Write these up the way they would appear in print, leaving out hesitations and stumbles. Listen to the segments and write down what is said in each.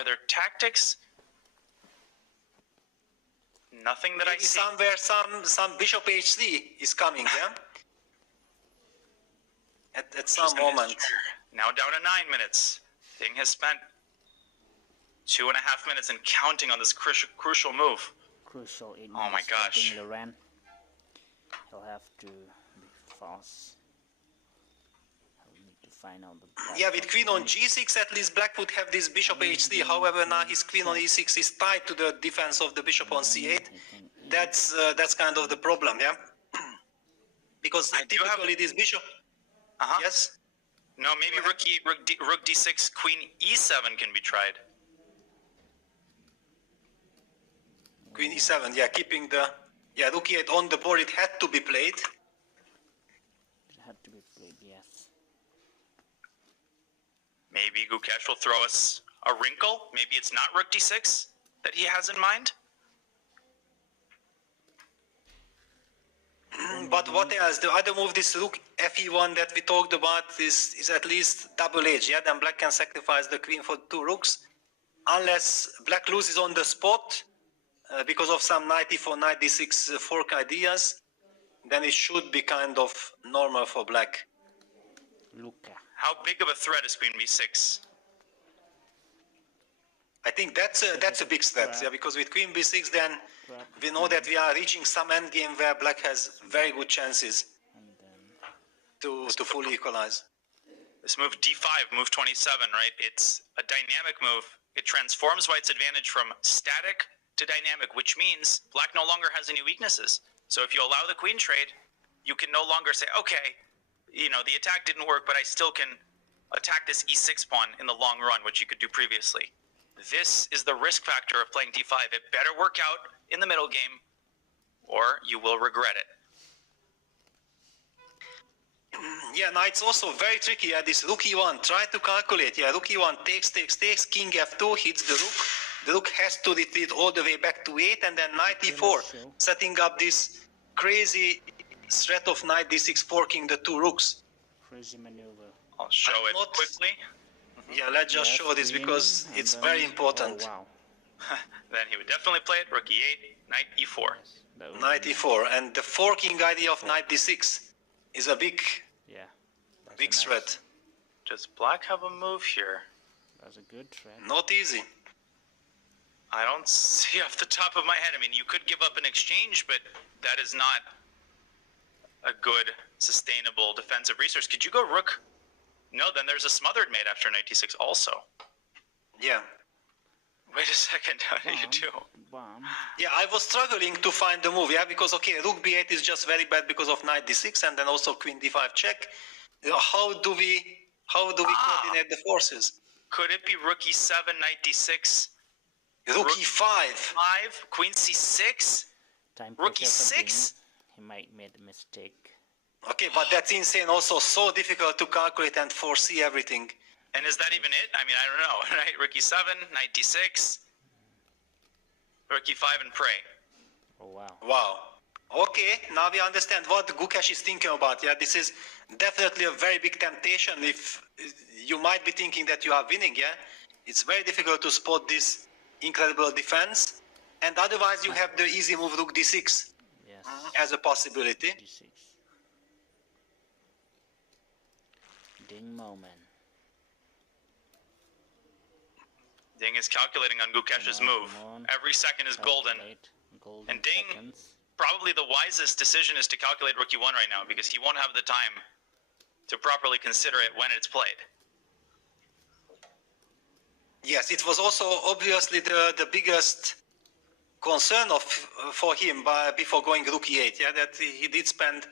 Are there tactics? Nothing that Maybe I see. somewhere some bishop h3 is coming, yeah? At some moment. Now down to 9 minutes. Ding has spent 2.5 minutes and counting on this crucial move. Crucial. It Oh my gosh. Loren. He'll have to be fast. He'll need to find out the. Yeah, with queen on g6, at least black would have this bishop h3. However, now his queen on e6 is tied to the defense of the bishop on c8. That's kind of the problem, yeah. Because typically this bishop. Yes. No, maybe rook d6, queen e7 can be tried. Queen e7, yeah, keeping the rook e8 on the board. It had to be played. It had to be played, yes. Maybe Gukesh will throw us a wrinkle. Maybe it's not rook d6 that he has in mind. But what else? The other move, this rook fe1 that we talked about, is at least double-edged. Yeah, then black can sacrifice the queen for 2 rooks, unless black loses on the spot because of some knight e4, knight d6 fork ideas. Then it should be kind of normal for black. Luca. How big of a threat is queen b6? I think that's a big threat, yeah, because with queen b6 then we know that we are reaching some endgame where black has very good chances to fully equalize. This move d5, move 27, right? It's a dynamic move. It transforms white's advantage from static to dynamic, which means black no longer has any weaknesses. So if you allow the queen trade, you can no longer say, okay, you know, the attack didn't work, but I still can attack this e6 pawn in the long run, which you could do previously. This is the risk factor of playing d5. It better work out in the middle game, or you will regret it. Yeah, now it's also very tricky. Yeah, this rook e1, try to calculate. Yeah, rook e1 takes, king f2, hits the rook. The rook has to retreat all the way back to 8, and then knight e4, setting up this crazy threat of knight d6 forking the 2 rooks. Crazy maneuver. I'll show it quickly. Yeah, let's just show this because it's very important. Oh, wow. Then he would definitely play it, rook e8, knight e4. Yes, knight e4, and the forking idea of knight d6 is a big threat. Does black have a move here? That's a good threat. Not easy. I don't see off the top of my head. I mean, you could give up an exchange, but that is not a good, sustainable defensive resource. Could you go rook? No, then there's a smothered mate after knight d6 also. Yeah. Wait a second, how do you do? Yeah, I was struggling to find the move, yeah, because, okay, rook b8 is just very bad because of knight d6, and then also queen d5 check. How do we coordinate the forces? Could it be rook e7, knight d6? Rook e5. 5, queen c6? Rook e6? He might made a mistake. Okay, but that's insane. Also, so difficult to calculate and foresee everything. And is that even it? I mean, I don't know. Right? Rook e7, knight d6, rook e5, and pray. Oh wow. Wow. Okay, now we understand what Gukesh is thinking about. Yeah, this is definitely a very big temptation. If you might be thinking that you are winning, yeah, it's very difficult to spot this incredible defense. And otherwise, you have the easy move rook d6 as a possibility. D6. Ding moment. Ding is calculating on Gukesh's move. Every second is golden. And Ding, probably the wisest decision is to calculate rook e1 right now because he won't have the time to properly consider it when it's played. Yes, it was also obviously the biggest concern for him before going rook e8. Yeah, that he did spend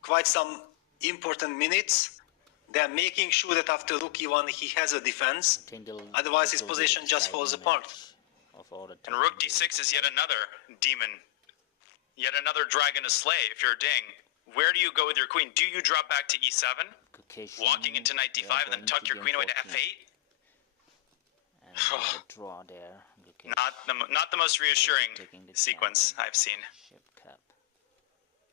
quite some important minutes. They are making sure that after rook e1 he has a defense, otherwise his position just falls apart. And rook d6 is yet another demon, yet another dragon to slay if you're Ding. Where do you go with your queen? Do you drop back to e7, walking into knight d5 and then tuck your queen away to f8? And the draw there. Not the most reassuring sequence I've seen.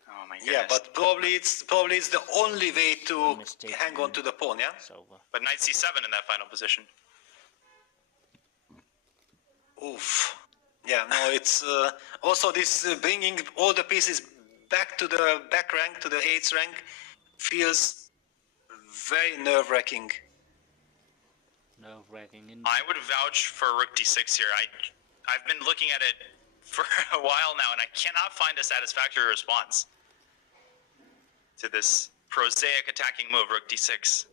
Oh my goodness. Yeah, but probably it's the only way to hang on to the pawn, yeah? But knight c7 in that final position. Oof. Yeah, no, it's also this bringing all the pieces back to the back rank, to the 8th rank, feels very nerve-wracking. Nerve-wracking indeed. I would vouch for rook d6 here. I've been looking at it for a while now, and I cannot find a satisfactory response to this prosaic attacking move, rook d6.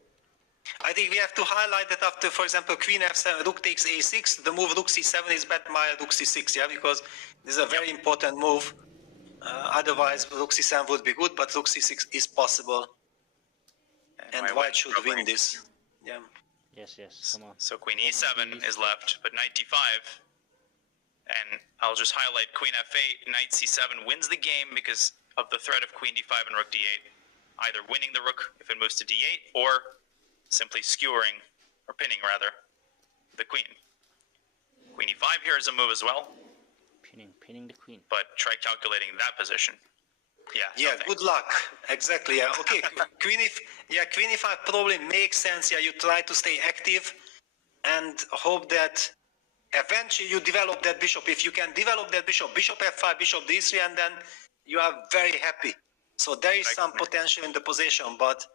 I think we have to highlight that after, for example, queen f7, rook takes a6, the move rook c7 is better by rook c6, yeah, because this is a very important move. Otherwise, rook c7 would be good, but rook c6 is possible. And white should win this. Yeah. Yes, come on. So queen e7 is left, but knight d5. And I'll just highlight queen f8, knight c7 wins the game because of the threat of queen d5 and rook d8. Either winning the rook if it moves to d8, or simply skewering, or pinning rather, the queen. Queen e5 here is a move as well. Pinning the queen. But try calculating that position. Yeah, good luck. Exactly. Yeah. Okay. Queen e5 probably makes sense. Yeah, you try to stay active and hope that eventually you develop that bishop. If you can develop that bishop, bishop f5, bishop d3, and then you are very happy. So there is some potential in the position, but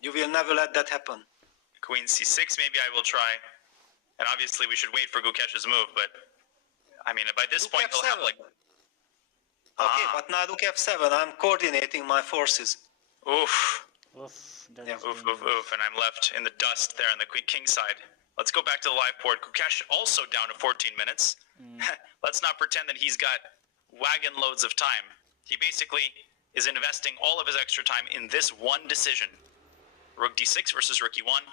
you will never let that happen. Queen c6 maybe I will try. And obviously we should wait for Gukesh's move, but I mean by this point he'll have like... Okay, but now rook f7, I'm coordinating my forces. Oof. Oof, and I'm left in the dust there on the queen-king side. Let's go back to the live board. Gukesh also down to 14 minutes. Let's not pretend that he's got wagon loads of time. He basically is investing all of his extra time in this one decision. Rook d6 versus rook e1,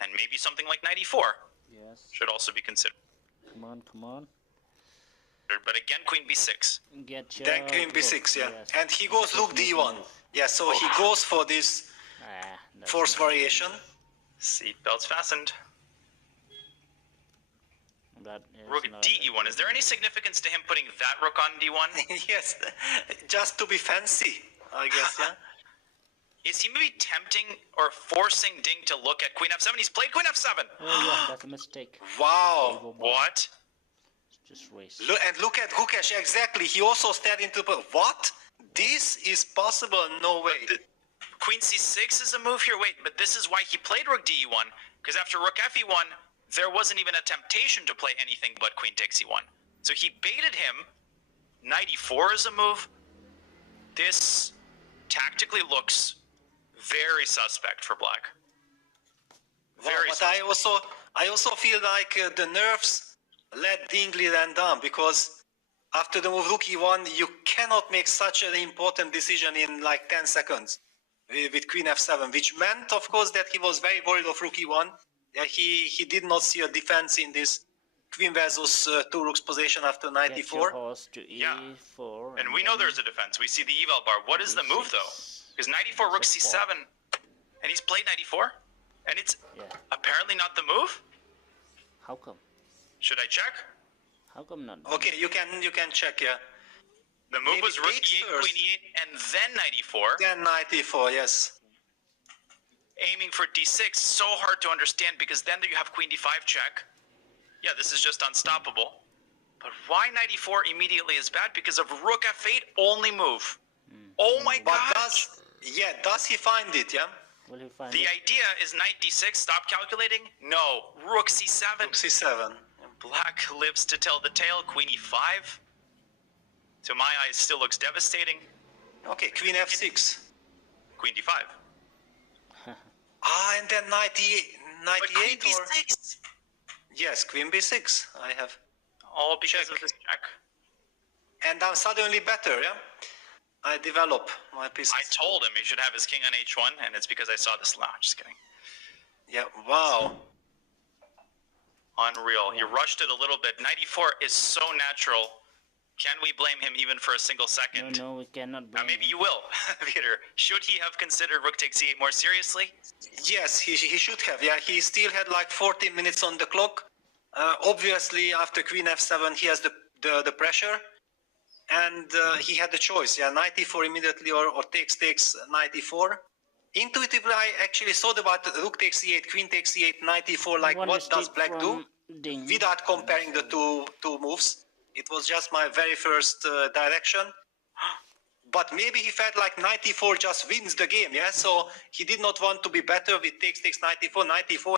and maybe something like knight e4. Yes. Should also be considered. Come on. But again, queen b6. Then queen b6, yeah. Yes. And he goes rook d1. Yeah, so he goes for this force variation. Seatbelts fastened. Rook d1. Is there any significance to him putting that rook on d1? Yes, just to be fancy, I guess, yeah. Is he maybe tempting or forcing Ding to look at queen f7? He's played queen f7. Oh yeah, that's a mistake. Wow. What? Just race. Look at Gukesh, exactly. He also stared into the... What? This is possible? No way. Queen c6 is a move here. Wait, but this is why he played rook d1, because after rook fe1, there wasn't even a temptation to play anything but queen takes e1. So he baited him. Knight e4 is a move. This tactically looks very suspect for black. Very suspect. I also feel like the nerves let Dingley land down, because after the move rook e1, you cannot make such an important decision in like 10 seconds with queen f7, which meant, of course, that he was very worried of rook e1. Yeah, he did not see a defense in this queen versus two rooks position after knight e4. Yeah, and we know there's a defense. We see the eval bar. What is the move, though? Because knight e4, rook c7, and he's played knight e4, and it's apparently not the move? How come? Should I check? How come not? Okay, you can check, yeah. The move was rook e8, queen e8, and then knight e4. Then knight e4, yes. Aiming for d6, so hard to understand, because then you have queen d5 check. Yeah, this is just unstoppable. But why knight e4 immediately is bad? Because of rook f8 only move. Oh my god! Does he find it, yeah? Will he find the idea is knight d6, stop calculating? No, rook c7. Rook c7. Black lives to tell the tale, queen e5. To my eyes, still looks devastating. Okay, queen f6. Queen d5. And then knight e8 queen b6. Yes, queen b6. I have. All because of this check. And I'm suddenly better, yeah? I develop my pieces. I told him he should have his king on h1, and it's because I saw this. No, just kidding. Yeah, wow. Unreal. You rushed it a little bit. Knight e4 is so natural. Can we blame him even for a single second? No, we cannot blame maybe him. You will, Peter. Should he have considered rook takes e8 more seriously? Yes, he should have. Yeah, he still had like 14 minutes on the clock. Obviously, after queen f7, he has the pressure. And he had the choice. Yeah, knight e4 immediately or takes knight e4. Intuitively, I actually thought about rook takes e8, queen takes e8, knight e4, like what does black do? Ding. without comparing the two moves. It was just my very first direction. But maybe he felt like 94 just wins the game, yeah? So he did not want to be better with takes 94,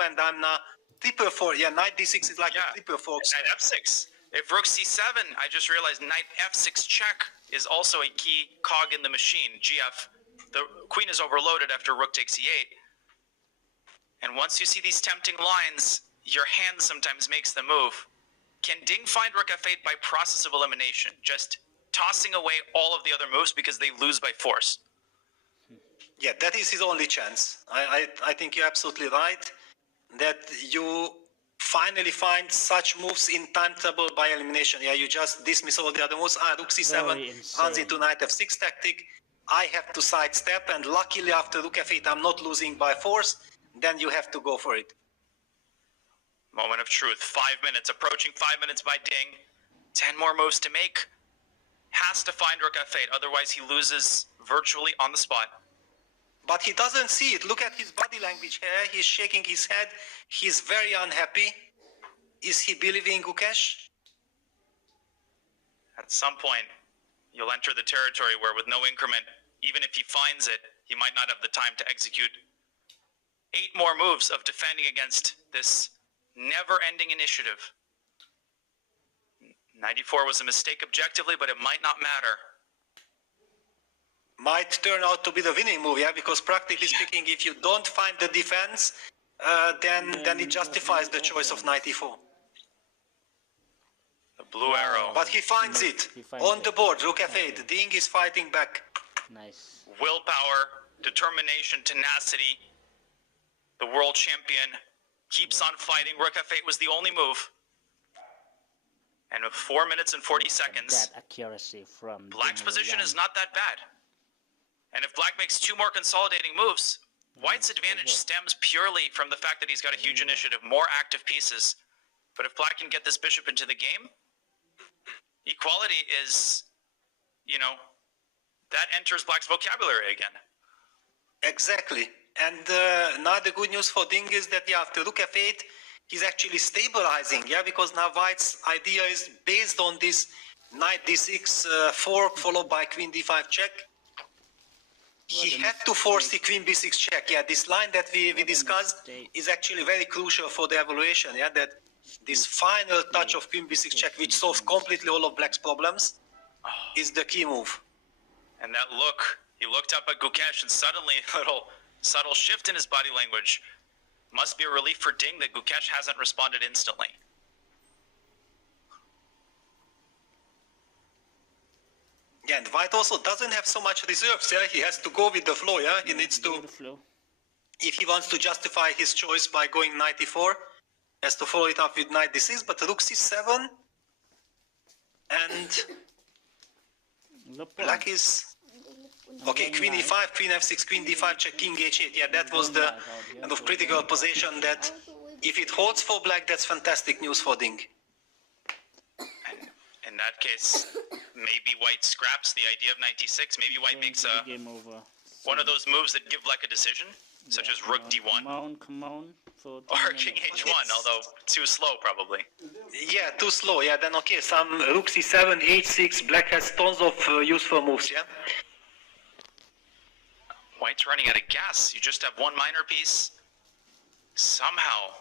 and I'm now triple four. Yeah, knight d6 is like a triple four. Knight f6. If rook c7, I just realized knight f6 check is also a key cog in the machine. gf, the queen is overloaded after rook takes e8. And once you see these tempting lines, your hand sometimes makes the move. Can Ding find rook f8 by process of elimination? Just tossing away all of the other moves because they lose by force. Yeah, that is his only chance. I think you're absolutely right that you finally find such moves in time trouble by elimination. Yeah, you just dismiss all the other moves. Rook c7 runs into knight f6 tactic. I have to sidestep, and luckily after rook f8 I'm not losing by force. Then you have to go for it. Moment of truth. 5 minutes. Approaching 5 minutes by Ding. 10 more moves to make. Has to find rook f8, otherwise he loses virtually on the spot. But he doesn't see it. Look at his body language here. He's shaking his head. He's very unhappy. Is he believing Gukesh? At some point, you'll enter the territory where with no increment, even if he finds it, he might not have the time to execute 8 more moves of defending against this never-ending initiative. 94 was a mistake objectively, but it might not matter. Might turn out to be the winning move, yeah, because practically speaking, if you don't find the defense, then it justifies the choice of 94. The blue arrow. But he finds it on the board, rook f8. Ding is fighting back. Nice. Willpower, determination, tenacity. The world champion keeps on fighting. Rook f8 was the only move. And with 4 minutes and 40 seconds, that accuracy from Black's position is not that bad. And if Black makes 2 more consolidating moves, White's advantage stems purely from the fact that he's got a huge initiative, more active pieces. But if Black can get this bishop into the game, equality is, you know, that enters Black's vocabulary again. Exactly. And now the good news for Ding is that after rook f8, he's actually stabilizing, yeah, because now White's idea is based on this knight d6 fork followed by queen d5 check. He had to force the queen b6 check. Yeah, this line that we discussed is actually very crucial for the evaluation. Yeah, that this final touch of queen b6 check, which solves completely all of Black's problems, is the key move. And that look, he looked up at Gukesh and suddenly a little subtle shift in his body language. Must be a relief for Ding that Gukesh hasn't responded instantly. Yeah, and White also doesn't have so much reserves, yeah? He has to go with the flow, yeah? He needs to, if he wants to justify his choice by going 94, has to follow it up with knight d6, but rook c7, and Black is... Okay, queen e5, queen f6, queen d5, check, king h8. Yeah, that was the kind of critical position that if it holds for Black, that's fantastic news for Ding. And in that case, maybe White scraps the idea of 96. Maybe White makes one of those moves that give Black a decision, such as rook d1. Come on. Or king h1, although too slow probably. Yeah, too slow. Yeah, then okay, some rook c7, h6, Black has tons of useful moves, yeah? White's running out of gas. You just have one minor piece. Somehow.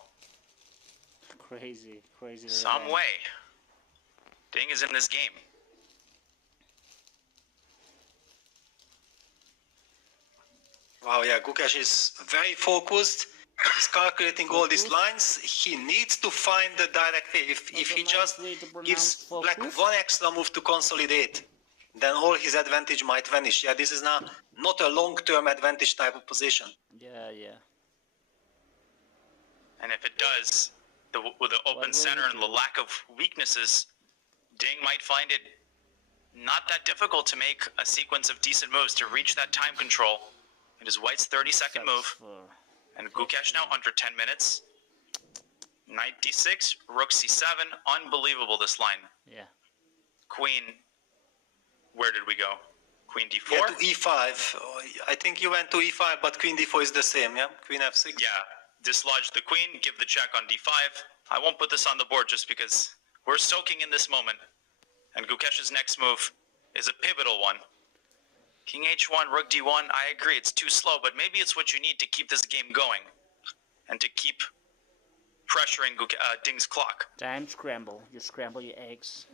Crazy. Some way. Ding is in this game. Wow, yeah, Gukesh is very focused. He's calculating all these lines. He needs to find the direct way. If he just gives Black one extra move to consolidate, then all his advantage might vanish. Yeah, this is now not a long-term advantage type of position. Yeah. And if it does, with the open center and the lack of weaknesses, Ding might find it not that difficult to make a sequence of decent moves to reach that time control. It is White's 30-second move. And Gukesh now under 10 minutes. Knight d6, rook c7. Unbelievable, this line. Yeah. Queen. Where did we go? Queen d4? Yeah, to e5. I think you went to e5, but queen d4 is the same, yeah? Queen f6. Yeah. Dislodge the queen, give the check on d5. I won't put this on the board just because we're soaking in this moment. And Gukesh's next move is a pivotal one. King h1, rook d1, I agree, it's too slow, but maybe it's what you need to keep this game going. And to keep pressuring Ding's clock. Time scramble. You scramble your eggs.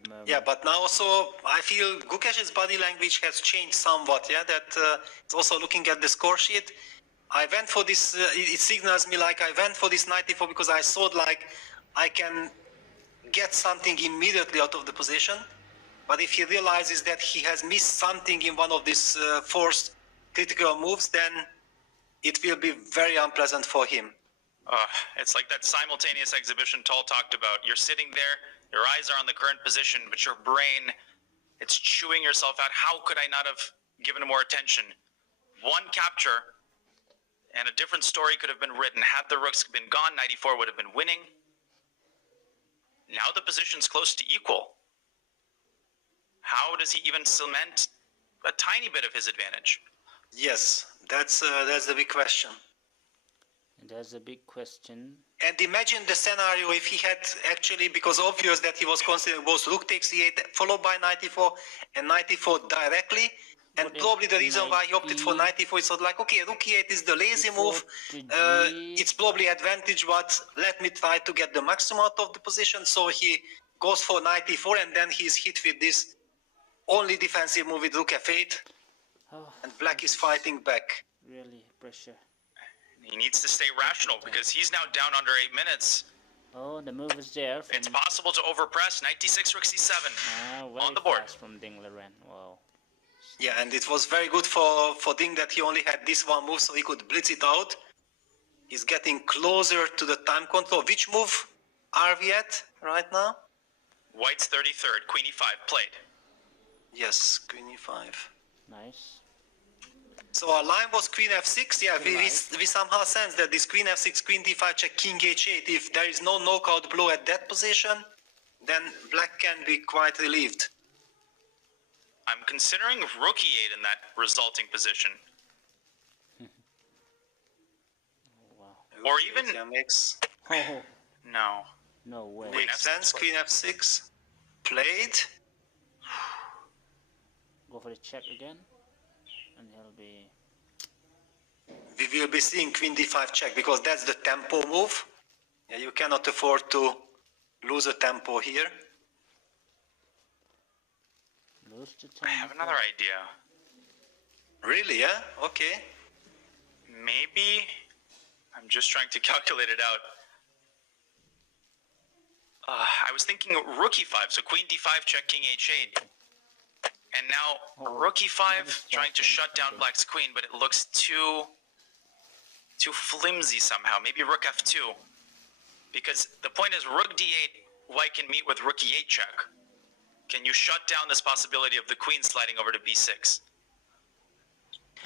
The moment. Yeah, but now also I feel Gukesh's body language has changed somewhat. Yeah, that it's also looking at the score sheet. I went for this. It signals me like I went for this 94 because I thought like I can get something immediately out of the position. But if he realizes that he has missed something in one of these forced critical moves, then it will be very unpleasant for him. It's like that simultaneous exhibition Tall talked about. You're sitting there, your eyes are on the current position, but your brain, it's chewing yourself out. How could I not have given more attention? One capture, and a different story could have been written. Had the rooks been gone, 94 would have been winning. Now the position's close to equal. How does he even cement a tiny bit of his advantage? Yes, that's the big question. And there's a big question. And imagine the scenario if he had actually, because obvious that he was considering both rook takes e8 followed by 94 and 94 directly. And probably the reason why he opted for 94 is sort of like, okay, rook e8 is the lazy move. It's probably advantage, but let me try to get the maximum out of the position. So he goes for 94 and then he's hit with this only defensive move with rook f8. Oh, And black is fighting back. really pressure. He needs to stay rational because he's now down under 8 minutes. Oh, the move is there. From, It's possible to overpress. Knight d6, rook c7 very on the board. fast from Ding Liren. Wow. Yeah, and it was very good for Ding that he only had this one move so he could blitz it out. He's getting closer to the time control. Which move are we at right now? White's 33rd, queen e5 played. Yes, queen e5. Nice. So our line was queen f6. Yeah, we somehow sense that this queen f6, queen d5 check, king h8, if there is no knockout blow at that position, then black can be quite relieved. I'm considering rook e8 in that resulting position. Wow. Or even... Yeah, makes Oh, No. no way. Queen makes f6. sense. Queen f6 played. Go for the check again. And he'll be... We will be seeing queen d5 check because that's the tempo move. Yeah, you cannot afford to lose a tempo here. Lose the I time. have another idea. Really, yeah? Okay. Maybe... I'm just trying to calculate it out. I was thinking rook e5, so queen d5 check, king h8. And now rook e5 trying to shut down black's queen, but it looks too flimsy somehow. Maybe rook f2. Because the point is rook d8, white can meet with rook e8 check. Can you shut down this possibility of the queen sliding over to b6?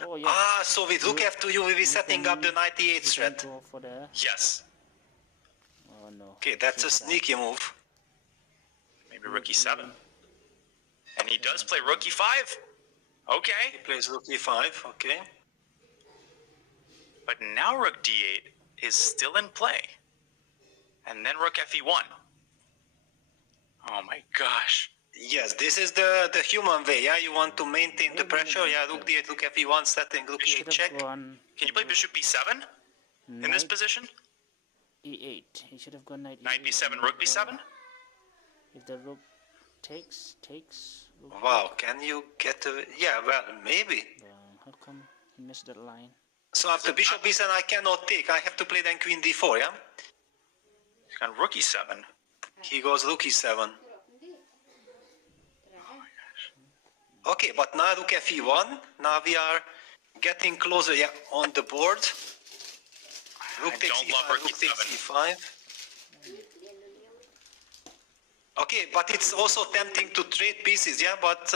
Oh, yeah. Ah, so with rook f2 you will be setting up the 98 You threat. can go for the... Yes. Oh, no. Okay, that's a sneaky move. Maybe rook e7. And he does play rook e5. Okay. He plays rook e5, okay. But now rook d8 is still in play. And then rook fe1. Oh my gosh. Yes, this is the human way, yeah? You want to maintain the pressure, yeah, rook d8, rook fe1, setting rook e8 Should have check. gone Can you play bishop b7 in this knight position? e8. He should have gone knight Knight e8. b7, rook b7? If the rook takes... Rook Wow, can you get a... Yeah, well, maybe. how come he missed that line? So after bishop b7 I cannot take, I have to play then queen d4, yeah? He's got rook e7. He goes rook e7. Okay, but now rook fe1. Now we are getting closer, yeah, on the board. Rook I takes don't love e5, rook rook takes e7. e5. Okay, but it's also tempting to trade pieces, yeah, but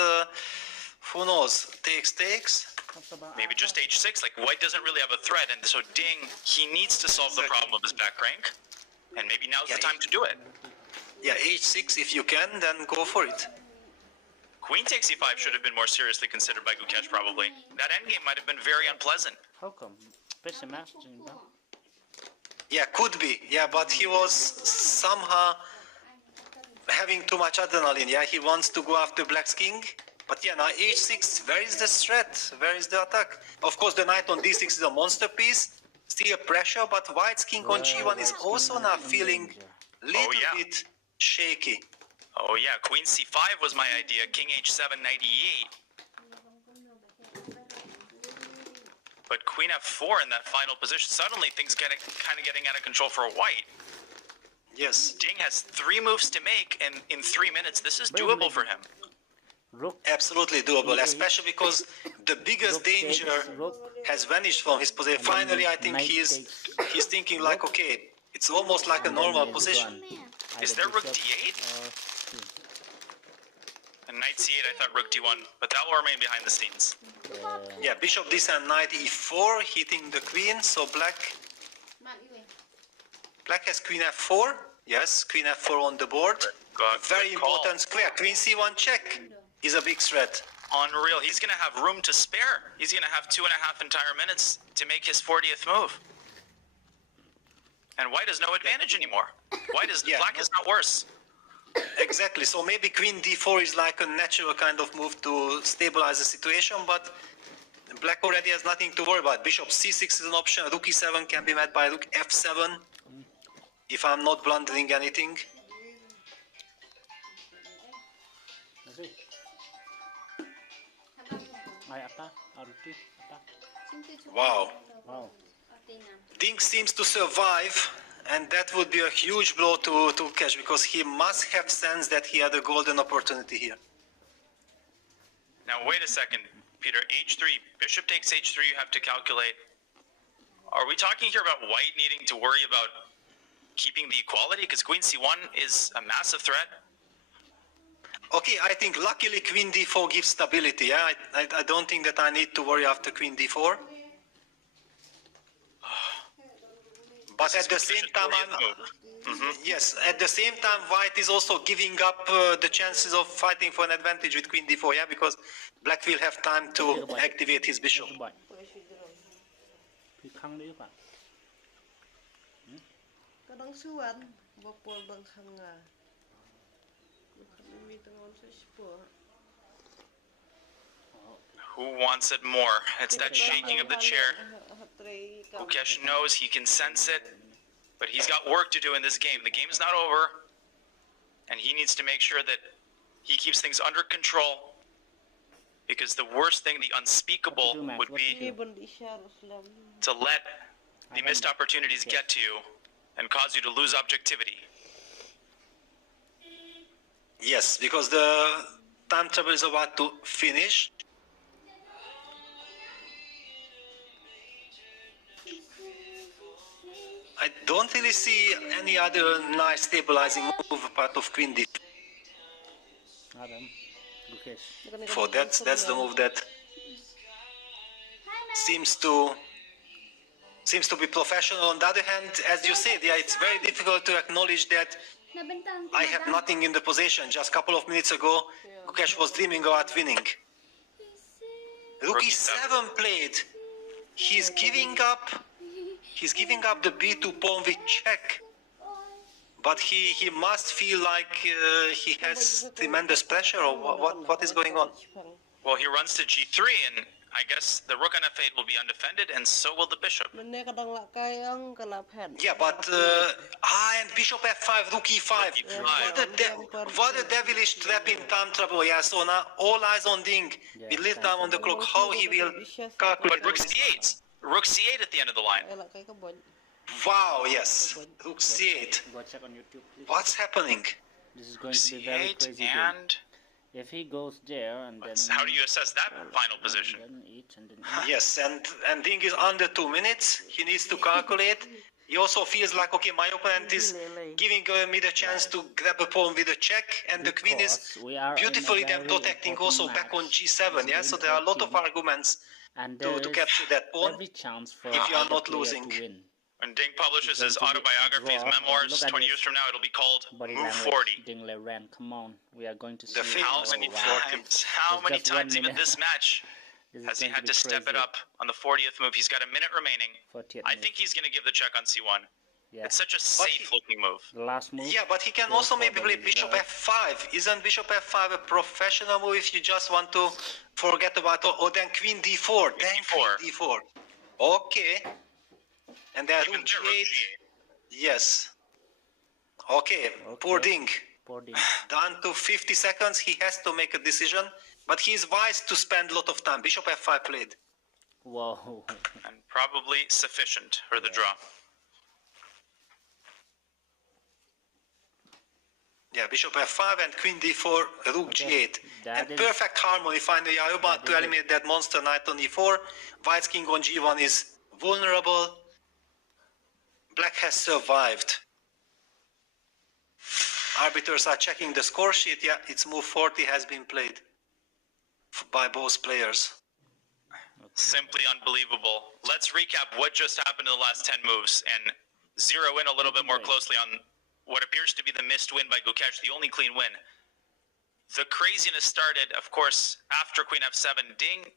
who knows? Takes. Maybe just h6, like white doesn't really have a threat, and so Ding, he needs to solve the problem of his back rank. And maybe now's the time to do it. Yeah, h6 if you can, then go for it. Queen takes e5 should have been more seriously considered by Gukesh, probably. That endgame might have been very unpleasant. How come? Special master, bro. Yeah, could be. Yeah, but he was somehow having too much adrenaline. Yeah, he wants to go after Black's king. But yeah, now h6, where is the threat? Where is the attack? Of course, the knight on d6 is a monster piece. Still pressure, but White's king on g1 is also now feeling a little bit shaky. Oh yeah, queen c5 was my idea. King h7, knight e8. But queen f4 in that final position, suddenly things kind of getting out of control for white. Yes. Ding has 3 moves to make, and in 3 minutes, this is doable for him. Rook. Absolutely doable, especially because the biggest danger has vanished from his position. Finally, I think he's thinking like, okay, it's almost like a normal position. Is there rook d8? And knight c8, I thought rook d1, but that will remain behind the scenes. Yeah, bishop d7, knight e4, hitting the queen, so black has queen f4. Yes, queen f4 on the board. Very important square. Queen c1 check is a big threat. Unreal. He's going to have room to spare. He's going to have 2.5 entire minutes to make his 40th move. And white has no advantage anymore. Black is not worse. Exactly. So maybe queen d4 is like a natural kind of move to stabilize the situation, but black already has nothing to worry about. Bishop c6 is an option. Rook e7 can be met by rook f7. If I'm not blundering anything. Wow. Ding seems to survive, and that would be a huge blow to Gukesh, because he must have sensed that he had a golden opportunity here. Now wait a second, Peter. h3, bishop takes h3, you have to calculate. Are we talking here about white needing to worry about keeping the equality? Because queen c1 is a massive threat. Okay, I think luckily queen d4 gives stability. Yeah? I don't think that I need to worry after queen d4. But at the same time, yes, at the same time, white is also giving up the chances of fighting for an advantage with queen d4, yeah, because black will have time to activate his bishop. Who wants it more? It's that shaking of the chair. Gukesh knows, he can sense it, but he's got work to do in this game. The game's not over, and he needs to make sure that he keeps things under control, because the worst thing, the unspeakable, would be to let the missed opportunities get to you and cause you to lose objectivity. Yes, because the time travel is about to finish. I don't really see any other nice stabilizing move apart of queen d. For that's the move that seems to be professional. On the other hand, as you said, yeah, it's very difficult to acknowledge that I have nothing in the position. Just a couple of minutes ago, Gukesh was dreaming about winning. Rook e7 played. He's giving up the b2 pawn with check. But he must feel like he has tremendous pressure, or what is going on? Well, he runs to g3, and I guess the rook on f8 will be undefended, and so will the bishop. Yeah, but and bishop f5, rook e5. What a devilish trap in time trouble. Yeah, so now all eyes on Ding. With little time on the clock, how he will calculate. But rook c8. Rook c8 at the end of the line. Wow, yes. Rook c8. What's happening? This is going to be very crazy. And if he goes there and then... How do you assess that final position? Yes, and Ding is under 2 minutes. He needs to calculate. He also feels like, okay, my opponent is giving me the chance to grab a pawn with a check, and the queen is beautifully then protecting also back on g7, yeah? So there are a lot of arguments to capture that pawn if you are not losing. When Ding publishes his autobiography, his memoirs, 20 years from now, it'll be called Move 40. Come on, we are going to see how many times even this match has he had to step it up on the 40th move. He's got a minute remaining. I think he's going to give the check on c1. Yeah. It's such a safe-looking move. The last move. Yeah, but he can Go also for maybe the play bishop reserve. f5. Isn't bishop f5 a professional move if you just want to forget about or then queen d4? Then d4. queen d4. Okay. And then Even rook there, rook g8. g8. Yes. Okay. Poor Okay. Ding. Poor Ding. Down to 50 seconds. He has to make a decision. But he's wise to spend a lot of time. Bishop f5 played. Whoa. And probably sufficient for the draw. Yeah, bishop f5 and queen d4, rook Okay, g8. that And is- perfect harmony. Finally, are about that to is eliminate that monster knight on e4. White's king on g1 is vulnerable. Black has survived. Arbiters are checking the score sheet. Yeah, it's move 40 has been played by both players. Simply unbelievable. Let's recap what just happened in the last 10 moves and zero in a little bit more closely on what appears to be the missed win by Gukesh, the only clean win. The craziness started, of course, after queen f7. Ding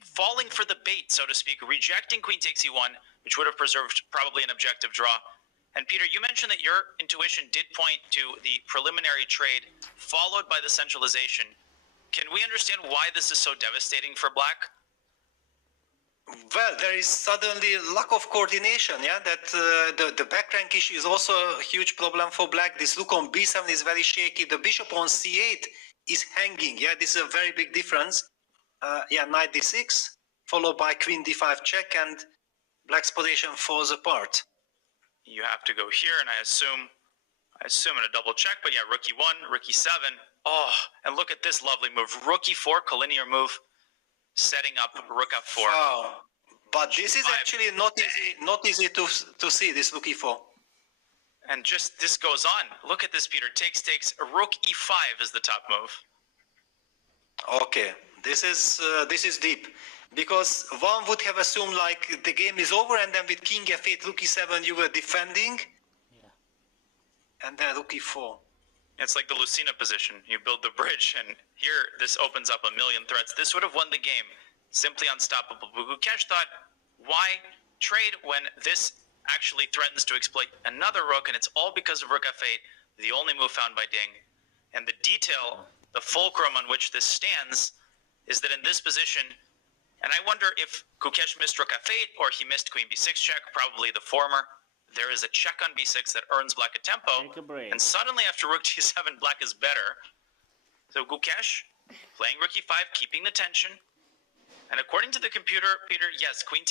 falling for the bait, so to speak, rejecting queen takes e1, which would have preserved probably an objective draw. And Peter, you mentioned that your intuition did point to the preliminary trade followed by the centralization. Can we understand why this is so devastating for Black? Well, there is suddenly lack of coordination, yeah, that the back rank issue is also a huge problem for Black. This rook on b7 is very shaky. The bishop on c8 is hanging, yeah, this is a very big difference. Yeah, knight d6, followed by queen d5 check, and Black's position falls apart. You have to go here, and I assume in a double check, but yeah, rook e1, rook e7. Oh, and look at this lovely move. Rook e4, collinear move, setting up rook f4. Wow. But this is G5. actually not easy to see, this rook e4. And just this goes on. Look at this, Peter. Takes. Rook e5 is the top move. Okay, this is deep, because one would have assumed like the game is over, and then with king f8, rook e7, you were defending, and then rook e4. It's like the Lucina position. You build the bridge, and here this opens up a million threats. This would have won the game. Simply unstoppable. But Gukesh thought, why trade when this actually threatens to exploit another rook, and it's all because of rook f8, the only move found by Ding. And the detail, the fulcrum on which this stands, is that in this position, and I wonder if Gukesh missed rook f8 or he missed queen b6 check, probably the former. There is a check on b6 that earns Black a tempo, Take a break. and suddenly after rook g7, Black is better. So Gukesh playing rook e5, keeping the tension. And according to the computer, Peter, yes, queen takes